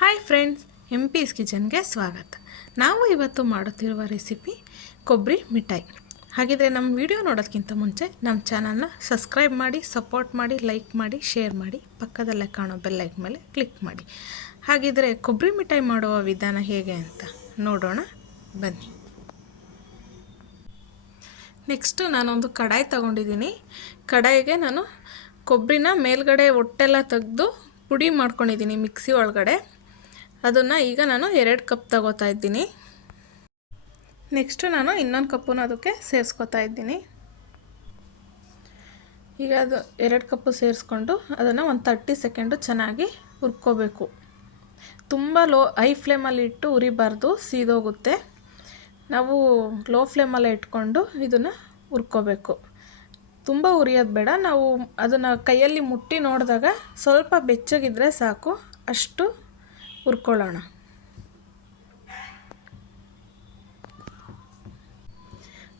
Hi friends, MP's ಕಿಚನ್ಗೆ ಸ್ವಾಗತ. ನಾವು ಇವತ್ತು ಮಾಡುತ್ತಿರುವ ರೆಸಿಪಿ ಕೊಬ್ಬರಿ ಮಿಠಾಯಿ. ಹಾಗಿದ್ರೆ ನಮ್ಮ ವಿಡಿಯೋ ನೋಡೋದಕ್ಕಿಂತ ಮುಂಚೆ ನಮ್ಮ ಚಾನಲ್ನ ಸಬ್ಸ್ಕ್ರೈಬ್ ಮಾಡಿ, ಸಪೋರ್ಟ್ ಮಾಡಿ, ಲೈಕ್ ಮಾಡಿ, ಶೇರ್ ಮಾಡಿ, ಪಕ್ಕದಲ್ಲೇ ಕಾಣೋ ಬೆಲ್ ಐಕಾನ್ ಮೇಲೆ ಕ್ಲಿಕ್ ಮಾಡಿ. ಹಾಗಿದ್ರೆ ಕೊಬ್ಬರಿ ಮಿಠಾಯಿ ಮಾಡುವ ವಿಧಾನ ಹೇಗೆ ಅಂತ ನೋಡೋಣ ಬನ್ನಿ. ನೆಕ್ಸ್ಟು ನಾನೊಂದು ಕಡಾಯಿ ತಗೊಂಡಿದ್ದೀನಿ. ಕಡಾಯಿಗೆ ನಾನು ಕೊಬ್ಬರಿನ ಮೇಲ್ಗಡೆ ಹೊಟ್ಟೆಲ್ಲ ತೆಗೆದು ಪುಡಿ ಮಾಡ್ಕೊಂಡಿದ್ದೀನಿ ಮಿಕ್ಸಿ ಒಳಗಡೆ. ಅದನ್ನು ಈಗ ನಾನು 2 ಕಪ್ ತಗೋತಾ ಇದ್ದೀನಿ. ನೆಕ್ಸ್ಟು ನಾನು ಇನ್ನೊಂದು ಕಪ್ಪನ್ನು ಅದಕ್ಕೆ ಸೇರಿಸ್ಕೊತಾ ಇದ್ದೀನಿ. ಈಗ ಅದು 2 ಕಪ್ಪು ಸೇರಿಸ್ಕೊಂಡು ಅದನ್ನು ಒಂದು 30 ಸೆಕೆಂಡು ಚೆನ್ನಾಗಿ ಹುರ್ಕೋಬೇಕು. ತುಂಬ ಹೈ ಫ್ಲೇಮಲ್ಲಿ ಇಟ್ಟು ಉರಿಬಾರ್ದು, ಸೀದೋಗುತ್ತೆ. ನಾವು ಲೋ ಫ್ಲೇಮಲ್ಲೇ ಇಟ್ಕೊಂಡು ಇದನ್ನು ಹುರ್ಕೋಬೇಕು. ತುಂಬ ಉರಿಯೋದು ಬೇಡ. ನಾವು ಅದನ್ನು ಕೈಯಲ್ಲಿ ಮುಟ್ಟಿ ನೋಡಿದಾಗ ಸ್ವಲ್ಪ ಬೆಚ್ಚಗಿದ್ರೆ ಸಾಕು, ಅಷ್ಟು ಹುರ್ಕೊಳ್ಳೋಣ.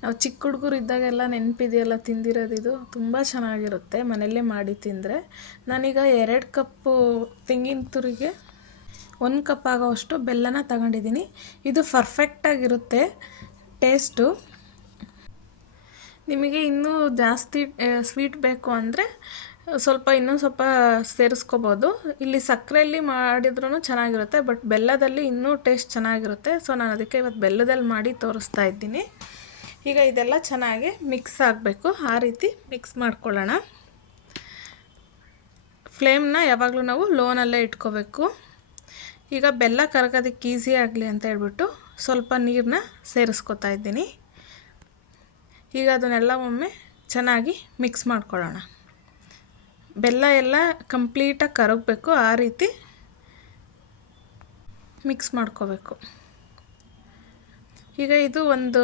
ನಾವು ಚಿಕ್ಕ ಹುಡುಗರು ಇದ್ದಾಗೆಲ್ಲ ನೆನಪಿದೆಯಲ್ಲ, ತಿಂದಿರೋದಿದು ತುಂಬ ಚೆನ್ನಾಗಿರುತ್ತೆ ಮನೆಯಲ್ಲೇ ಮಾಡಿ ತಿಂದರೆ. ನಾನೀಗ 2 ಕಪ್ಪು ತೆಂಗಿನ ತುರಿಗೆ 1 ಕಪ್ ಆಗೋವಷ್ಟು ಬೆಲ್ಲನ ತಗೊಂಡಿದ್ದೀನಿ. ಇದು ಪರ್ಫೆಕ್ಟಾಗಿರುತ್ತೆ ಟೇಸ್ಟು. ನಿಮಗೆ ಇನ್ನೂ ಜಾಸ್ತಿ ಸ್ವೀಟ್ ಬೇಕು ಅಂದರೆ ಇನ್ನೊಂದು ಸ್ವಲ್ಪ ಸೇರಿಸ್ಕೋಬೋದು. ಇಲ್ಲಿ ಸಕ್ಕರೆಯಲ್ಲಿ ಮಾಡಿದ್ರೂ ಚೆನ್ನಾಗಿರುತ್ತೆ, ಬಟ್ ಬೆಲ್ಲದಲ್ಲಿ ಇನ್ನೂ ಟೇಸ್ಟ್ ಚೆನ್ನಾಗಿರುತ್ತೆ. ಸೊ ನಾನು ಅದಕ್ಕೆ ಇವತ್ತು ಬೆಲ್ಲದಲ್ಲಿ ಮಾಡಿ ತೋರಿಸ್ತಾ ಇದ್ದೀನಿ. ಈಗ ಇದೆಲ್ಲ ಚೆನ್ನಾಗಿ ಮಿಕ್ಸ್ ಆಗಬೇಕು. ಆ ರೀತಿ ಮಿಕ್ಸ್ ಮಾಡ್ಕೊಳ್ಳೋಣ. ಫ್ಲೇಮ್ನ ಯಾವಾಗಲೂ ನಾವು ಲೋನಲ್ಲೇ ಇಟ್ಕೋಬೇಕು. ಈಗ ಬೆಲ್ಲ ಕರಗೋದಕ್ಕೆ ಈಸಿ ಆಗಲಿ ಅಂತ ಹೇಳ್ಬಿಟ್ಟು ಸ್ವಲ್ಪ ನೀರನ್ನ ಸೇರಿಸ್ಕೊತಾ ಇದ್ದೀನಿ. ಈಗ ಅದನ್ನೆಲ್ಲ ಒಮ್ಮೆ ಚೆನ್ನಾಗಿ ಮಿಕ್ಸ್ ಮಾಡ್ಕೊಳ್ಳೋಣ. ಬೆಲ್ಲ ಎಲ್ಲ ಕಂಪ್ಲೀಟಾಗಿ ಕರಗಬೇಕು, ಆ ರೀತಿ ಮಿಕ್ಸ್ ಮಾಡ್ಕೋಬೇಕು. ಈಗ ಇದು ಒಂದು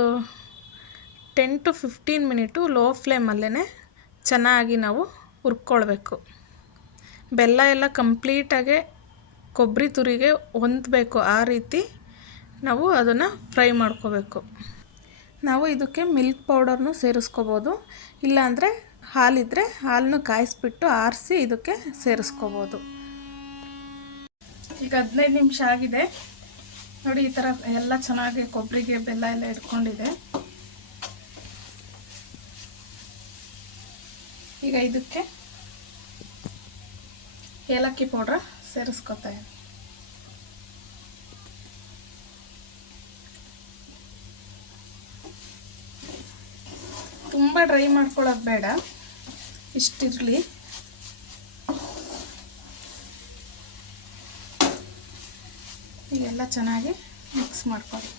10 to 15 ಮಿನಿಟು ಲೋ ಫ್ಲೇಮಲ್ಲೇ ಚೆನ್ನಾಗಿ ನಾವು ಹುರ್ಕೊಳ್ಬೇಕು. ಬೆಲ್ಲ ಎಲ್ಲ ಕಂಪ್ಲೀಟಾಗೆ ಕೊಬ್ಬರಿ ತುರಿಗೆ ಹೊಂದಬೇಕು, ಆ ರೀತಿ ನಾವು ಅದನ್ನು ಫ್ರೈ ಮಾಡ್ಕೋಬೇಕು. ನಾವು ಇದಕ್ಕೆ ಮಿಲ್ಕ್ ಪೌಡರ್ನು ಸೇರಿಸ್ಕೋಬೋದು, ಇಲ್ಲಾಂದರೆ ಹಾಲಿದ್ರೆ ಹಾಲನ್ನು ಕಾಯಿಸ್ಬಿಟ್ಟು ಆರಿಸಿ ಇದಕ್ಕೆ ಸೇರಿಸ್ಕೋಬೋದು. ಈಗ 15 ನಿಮಿಷ ಆಗಿದೆ ನೋಡಿ. ಈ ಥರ ಎಲ್ಲ ಚೆನ್ನಾಗಿ ಕೊಬ್ಬರಿಗೆ ಬೆಲ್ಲ ಎಲ್ಲ ಇಟ್ಕೊಂಡಿದೆ. ಈಗ ಇದಕ್ಕೆ ಏಲಕ್ಕಿ ಪೌಡ್ರ್ ಸೇರಿಸ್ಕೊತಾ ಇದ್ದೀನಿ. ತುಂಬ ಡ್ರೈ ಮಾಡ್ಕೊಳ್ಳೋದು ಬೇಡ, ಇಷ್ಟಿರಲಿ. ಈಗೆಲ್ಲ ಚೆನ್ನಾಗಿ ಮಿಕ್ಸ್ ಮಾಡ್ಕೊಳ್ಳಿ.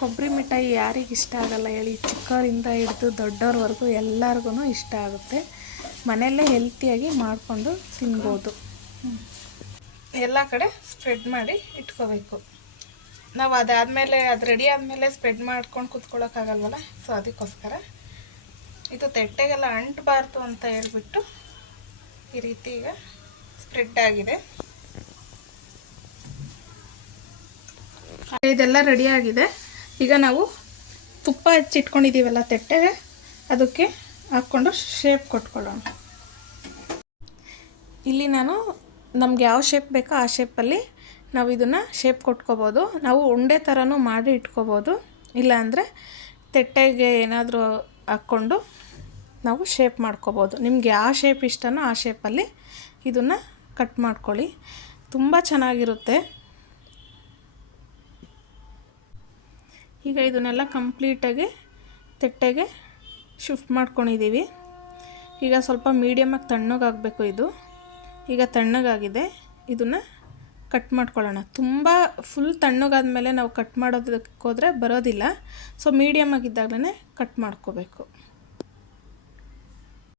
ಕೊಬ್ಬರಿ ಮಿಠಾಯಿ ಯಾರಿಗೆ ಇಷ್ಟ ಆಗಲ್ಲ ಹೇಳಿ? ಚಿಕ್ಕವರಿಂದ ಹಿಡಿದು ದೊಡ್ಡವ್ರವರೆಗೂ ಎಲ್ಲರಿಗೂ ಇಷ್ಟ ಆಗುತ್ತೆ. ಮನೆಯಲ್ಲೇ ಹೆಲ್ತಿಯಾಗಿ ಮಾಡಿಕೊಂಡು ತಿನ್ಬೋದು. ಎಲ್ಲ ಕಡೆ ಸ್ಪ್ರೆಡ್ ಮಾಡಿ ಇಟ್ಕೋಬೇಕು. ನಾವು ಅದಾದಮೇಲೆ ಅದು ರೆಡಿ ಆದಮೇಲೆ ಸ್ಪ್ರೆಡ್ ಮಾಡ್ಕೊಂಡು ಕೂತ್ಕೊಳ್ಳೋಕ್ಕಾಗಲ್ವಲ್ಲ, ಸೊ ಅದಕ್ಕೋಸ್ಕರ ಇದು ತೆಟ್ಟೆಗೆಲ್ಲ ಅಂಟಬಾರ್ದು ಅಂತ ಹೇಳ್ಬಿಟ್ಟು ಈ ರೀತಿ ಈಗ ಸ್ಪ್ರೆಡ್ ಆಗಿದೆ. ಇದೆಲ್ಲ ರೆಡಿ ಆಗಿದೆ. ಈಗ ನಾವು ತುಪ್ಪ ಹಚ್ಚಿಟ್ಕೊಂಡಿದ್ದೀವಲ್ಲ ತೆಟ್ಟೆಗೆ, ಅದಕ್ಕೆ ಹಾಕ್ಕೊಂಡು ಶೇಪ್ ಕೊಟ್ಕೊಳ್ಳೋಣ. ಇಲ್ಲಿ ನಾನು ನಮ್ಗೆ ಯಾವ ಶೇಪ್ ಬೇಕೋ ಆ ಶೇಪಲ್ಲಿ ನಾವು ಇದನ್ನು ಶೇಪ್ ಕೊಟ್ಕೋಬೋದು. ನಾವು ಉಂಡೆ ಥರನೂ ಮಾಡಿ ಇಟ್ಕೋಬೋದು, ಇಲ್ಲಾಂದರೆ ತೆಟ್ಟೆಗೆ ಏನಾದರೂ ಹಾಕ್ಕೊಂಡು ನಾವು ಶೇಪ್ ಮಾಡ್ಕೋಬೋದು. ನಿಮ್ಗೆ ಯಾವ ಶೇಪ್ ಇಷ್ಟನೋ ಆ ಶೇಪಲ್ಲಿ ಇದನ್ನು ಕಟ್ ಮಾಡ್ಕೊಳ್ಳಿ, ತುಂಬ ಚೆನ್ನಾಗಿರುತ್ತೆ. ಈಗ ಇದನ್ನೆಲ್ಲ ಕಂಪ್ಲೀಟಾಗಿ ತೆಟ್ಟೆಗೆ ಶಿಫ್ಟ್ ಮಾಡ್ಕೊಂಡಿದ್ದೀವಿ. ಈಗ ಸ್ವಲ್ಪ ಮೀಡಿಯಮಾಗಿ ತಣ್ಣಗಾಗಬೇಕು ಇದು. ಈಗ ತಣ್ಣಗಾಗಿದೆ, ಇದನ್ನು ಕಟ್ ಮಾಡ್ಕೊಳ್ಳೋಣ. ತುಂಬ ಫುಲ್ ತಣ್ಣಗಾದ ಮೇಲೆ ನಾವು ಕಟ್ ಮಾಡೋದಕ್ಕೆ ಹೋದರೆ ಬರೋದಿಲ್ಲ. ಸೊ ಮೀಡಿಯಮ್ ಆಗಿದ್ದಾಗಲೇ ಕಟ್ ಮಾಡ್ಕೋಬೇಕು.